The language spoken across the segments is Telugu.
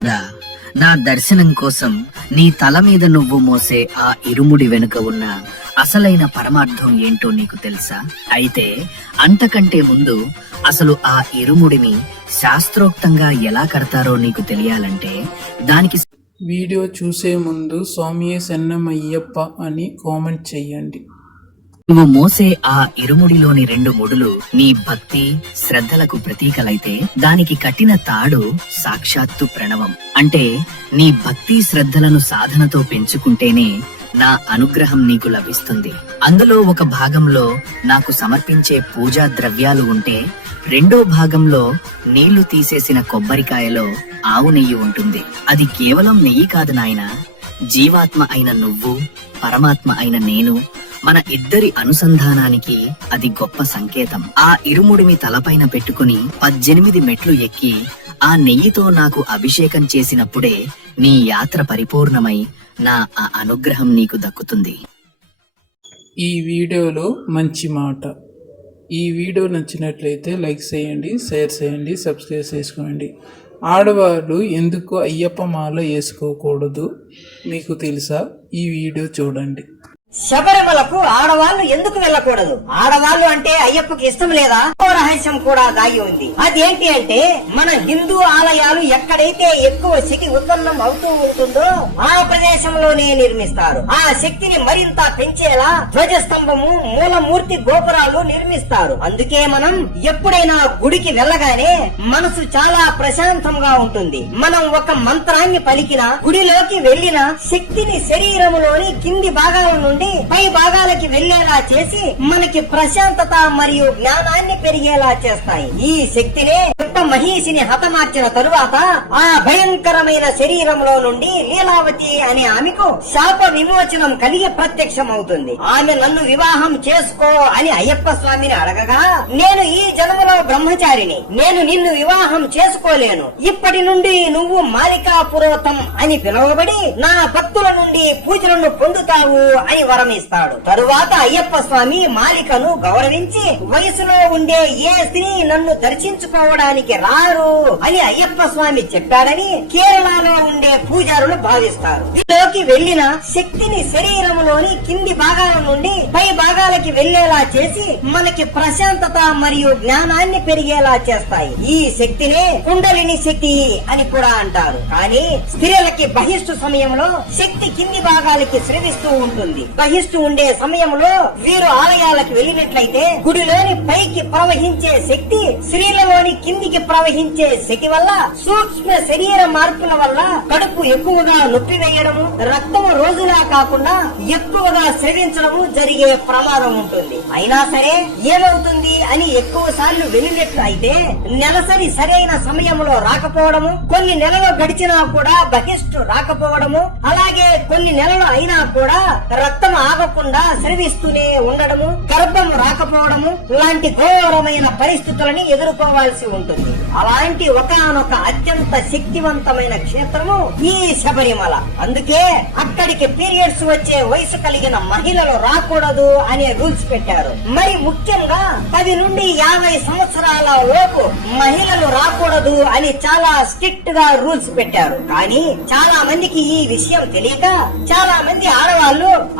రా, నా దర్శనం కోసం నీ తల మీద నువ్వు మోసే ఆ ఇరుముడి వెనుక ఉన్న అసలైన పరమార్థం ఏంటో నీకు తెలుసా? అయితే అంతకంటే ముందు అసలు ఆ ఇరుముడిని శాస్త్రోక్తంగా ఎలా కడతారో నీకు తెలియాలంటే దానికి వీడియో చూసే ముందు స్వామియే శరణమయ్యప్ప అని కామెంట్ చెయ్యండి. నువ్వు మోసే ఆ ఇరుముడిలోని 2 ముడులు నీ భక్తి శ్రద్ధలకు ప్రతీకలైతే దానికి కట్టిన తాడు సాక్షాత్తు ప్రణవం. అంటే నీ భక్తి శ్రద్ధలను సాధనతో పెంచుకుంటేనే నా అనుగ్రహం నీకు లభిస్తుంది. అందులో ఒక భాగంలో నాకు సమర్పించే పూజా ద్రవ్యాలు ఉంటే రెండో భాగంలో నీళ్లు తీసేసిన కొబ్బరికాయలో ఆవు నెయ్యి ఉంటుంది. అది కేవలం నెయ్యి కాదు నాయనా, జీవాత్మ అయిన నువ్వు, పరమాత్మ అయిన నేను, మన ఇద్దరి అనుసంధానానికి అది గొప్ప సంకేతం. ఆ ఇరుముడిని తలపైన పెట్టుకుని 18 మెట్లు ఎక్కి ఆ నెయ్యితో నాకు అభిషేకం చేసినప్పుడే నీ యాత్ర పరిపూర్ణమై నా ఆ అనుగ్రహం నీకు దక్కుతుంది. ఈ వీడియోలో మంచి మాట. ఈ వీడియో నచ్చినట్లయితే లైక్ చేయండి, షేర్ చేయండి, సబ్స్క్రైబ్ చేసుకోండి. ఆడవాళ్ళు ఎందుకు అయ్యప్ప మాల వేసుకోకూడదు మీకు తెలుసా? ఈ వీడియో చూడండి. శబరిమలకు ఆడవాళ్లు ఎందుకు వెళ్ళకూడదు? ఆడవాళ్లు అంటే అయ్యప్పకి ఇష్టం లేదా? రహస్యం కూడా దాగి ఉంది. అదేంటి అంటే మన హిందూ ఆలయాలు ఎక్కడైతే ఎక్కువ శక్తి ఉత్పన్నం అవుతూ ఉంటుందో ఆ ప్రదేశంలోనే నిర్మిస్తారు. ఆ శక్తిని మరింత పెంచేలా ధ్వజస్తంభము, మూలమూర్తి గోపురాలు నిర్మిస్తారు. అందుకే మనం ఎప్పుడైనా గుడికి వెళ్ళగానే మనసు చాలా ప్రశాంతంగా ఉంటుంది. మనం ఒక మంత్రాన్ని పలికినా, గుడిలోకి వెళ్లిన శక్తిని శరీరములోని కింది భాగాల నుండి పై భాగాలకి వెళ్లేలా చేసి మనకి ప్రశాంతత మరియు జ్ఞానాన్ని పెరిగేలా చేస్తాయి. ఈ శక్తినే మహిషిని హతమార్చిన తరువాత ఆ భయంకరమైన శరీరంలో నుండి లీలావతి అనే ఆమెకు శాప విమోచనం కలిగి ప్రత్యక్షమవుతుంది. ఆమె నన్ను వివాహం చేసుకో అని అయ్యప్ప స్వామిని అడగగా, నేను ఈ జన్మలో బ్రహ్మచారిని, నేను నిన్ను వివాహం చేసుకోలేను, ఇప్పటి నుండి నువ్వు మాలికా పురోతం అని పిలువబడి నా భక్తుల నుండి పూజలను పొందుతావు అని వరం ఇస్తాడు. తరువాత అయ్యప్ప స్వామి మాలికను గౌరవించి, వయసులో ఉండే ఏ స్త్రీ నన్ను దర్శించుకోవడానికి రారు అని అయ్యప్ప స్వామి చెప్పాడని కేరళలో ఉండే పూజారులు భావిస్తారు. ఇందులోకి వెళ్లిన శక్తిని శరీరంలోని కింది భాగాల నుండి పై భాగాలకి వెళ్లేలా చేసి మనకి ప్రశాంతత మరియు జ్ఞానాన్ని పెరిగేలా చేస్తాయి. ఈ శక్తినే కుండలిని శక్తి అని కూడా అంటారు. కానీ స్త్రీలకి బహిష్టు సమయంలో శక్తి కింది భాగాలకి స్రవిస్తూ ఉంటుంది. బహిష్టు ఉండే సమయంలో వీరు ఆలయాలకు వెళ్లినట్లయితే గుడిలోని పైకి ప్రవహించే శక్తి స్త్రీలలోని కిందికి ప్రవహించే శక్తి వల్ల సూక్ష్మ శరీర మార్పుల వల్ల కడుపు ఎక్కువగా నొప్పి వేయడము, రక్తము రోజులా కాకుండా ఎక్కువగా స్రవించడము జరిగే ప్రమాదం ఉంటుంది. అయినా సరే ఏమవుతుంది అని ఎక్కువ సార్లు వెళ్ళినట్లు అయితే నెలసరి సరైన సమయంలో రాకపోవడము, కొన్ని నెలలు గడిచినా కూడా బహిష్టు రాకపోవడము, అలాగే కొన్ని నెలలు అయినా కూడా రక్తం ఆగకుండా స్రవిస్తూనే ఉండడము, గర్భం రాకపోవడము లాంటి ఘోరమైన పరిస్థితులని ఎదుర్కోవాల్సి ఉంటుంది. అలాంటి ఒకానొక అత్యంత శక్తివంతమైన క్షేత్రము ఈ శబరిమల. అందుకే అక్కడికి పీరియడ్స్ వచ్చే వయసు కలిగిన మహిళలు రాకూడదు అనే రూల్స్ పెట్టారు. మరి ముఖ్యంగా 10 నుండి 50 సంవత్సరాల లోపు మహిళలు రాకూడదు అని చాలా స్ట్రిక్ట్ గా రూల్స్ పెట్టారు. కానీ చాలా మందికి ఈ విషయం తెలియక చాలా మంది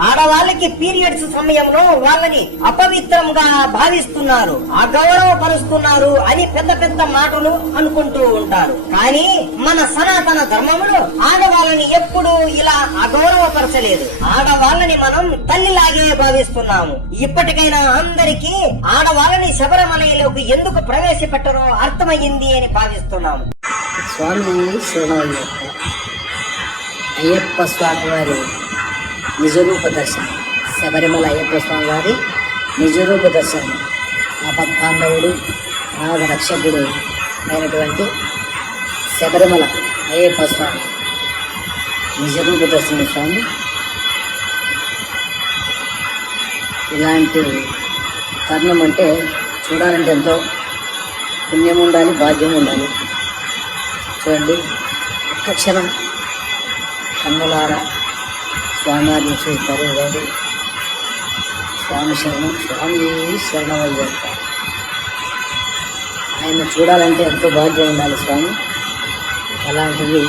ఆడవాళ్ళకి పీరియడ్స్ సమయంలో వాళ్ళని అపవిత్రంగా భావిస్తున్నారు, అగౌరవపరుస్తున్నారు అని పెద్ద పెద్ద మాటలు అనుకుంటూ ఉంటారు. కానీ మన సనాతన ధర్మములు ఆడవాళ్ళని ఎప్పుడూ ఇలా అగౌరవపరచలేదు. ఆడవాళ్ళని మనం తల్లిలాగే భావిస్తున్నాము. ఇప్పటికైనా అందరికీ ఆడవాళ్ళని శబరిమలలోకి ఎందుకు ప్రవేశపెట్టరో అర్థమయ్యింది అని భావిస్తున్నాము. స్వామి శరణమయ్యప్ప. అయ్యప్ప స్వామి వారి నిజరూప దర్శనం, శబరిమల అయ్యప్ప స్వామి వారి నిజరూప దర్శనం, ఆపద్బాంధవుడు నాగ రక్షకుడు అయినటువంటి శబరిమల అయ్యప్ప స్వామి నిజరూప దర్శన స్వామి. ఇలాంటి తరుణం అంటే చూడాలంటే ఎంతో పుణ్యం ఉండాలి, భాగ్యం ఉండాలి. చూడండి, ఒక్క క్షణం కన్నులారా స్వామివారిని చూస్తారు. ఇవ్వండి, స్వామి శరణం, స్వామి శరణమయ్యప్ప. ఆయన చూడాలంటే ఎంతో భాగ్యం ఉండాలి స్వామి. అలాంటివి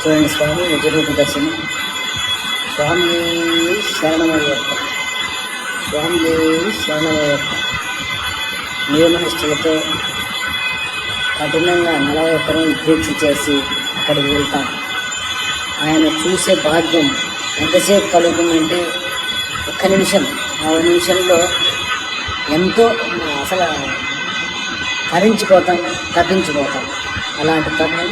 చూడండి స్వామి నిజరూప దర్శనం. స్వామి శరణమయ్యప్ప, స్వామి శరణమయ్యప్ప. నియమనిష్టలతో కఠినంగా 41 రోజులు దీక్ష చేసి అక్కడికి వెళ్తాం. ఆయన చూసే భాగ్యం ఎంతసేపు కలుగుతుందంటే ఒక్క నిమిషం, ఆ నిమిషంలో ఎంతో అసలు తరించిపోతాం, తప్పించిపోతాం. అలాంటి తరుణం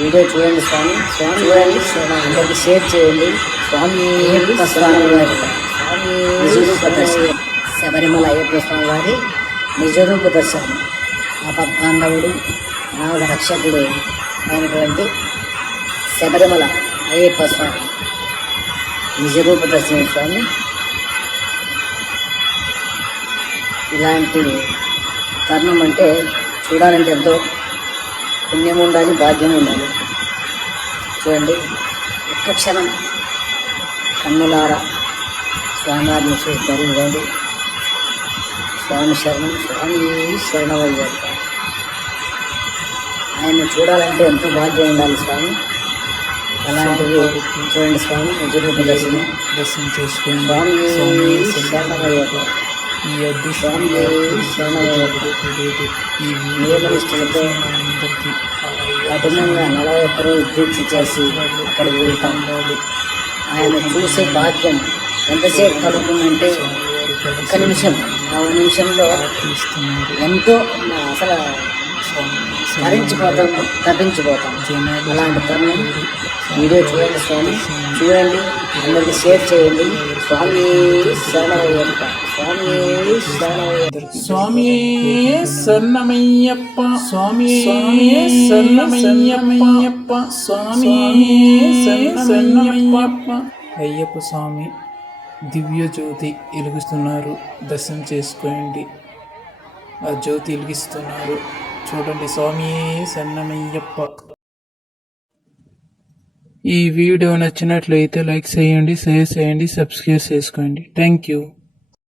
వీడియో చూడండి స్వామి. స్వామి చూడండి, అందరికి షేర్ చేయండి. స్వామి అయ్యప్ప స్వామి వారి నిజరూప దర్శనం, శబరిమల అయ్యప్ప స్వామి వారి నిజరూప దర్శనం. ఆపద్బాంధవుడు, నాగ రక్షకుడు అయినటువంటి శబరిమల అయ్యప్ప స్వామి నిజరూప దర్శనం. స్వామి ఇలాంటి తరుణం అంటే చూడాలంటే ఎంతో పుణ్యం ఉండాలి, భాగ్యం ఉండాలి. చూడండి, ఒక్క క్షణం కన్నులారా స్వామివారిని చూసి ధరించండి. స్వామి శరణం, స్వామి శరణమయ్యప్ప. ఆయన్ని చూడాలంటే ఎంతో భాగ్యం ఉండాలి స్వామి. అలాంటివి చూడండి స్వామి నిజరూప దర్శనం. దర్శనం చేసుకోండి. స్వామి స్వామి శరణమయ్యప్ప, ఈ అదృష్టం స్వామి శరణమయ్యప్ప. ఈ నియమనిష్టలతో అందరికీ కఠినంగా 41 రోజులు దీక్ష చేసి అక్కడికి వెళ్తాం. ఆయన చూసే భాగ్యం ఎంతసేపు కలుగుతుందంటే ఒక్క నిమిషం, ఆ నిమిషంలో ఎంతో అసలు తరించిపోతాం, తప్పించిపోతాం. అలాంటి తరుణం వీడియో చూడండి స్వామి. చూడండి, అందరికి షేర్ చేయండి. స్వామి శరణమయ్యప్ప, స్వామి శరణమయ్యప్ప. స్వామి శరణమయ్యప్ప, స్వామి శరణమయ్యప్ప, స్వామి శరణమయ్యప్ప. అయ్యప్ప స్వామి దివ్య జ్యోతి వెలిగిస్తున్నారు, దర్శనం చేసుకోండి. ఆ జ్యోతి వెలిగిస్తున్నారు, చూడండి. స్వామి శరణమయ్యప్ప. ఈ వీడియో నచ్చినట్లయితే లైక్ చేయండి, షేర్ చేయండి, సబ్స్క్రైబ్ చేసుకోండి. Thank you.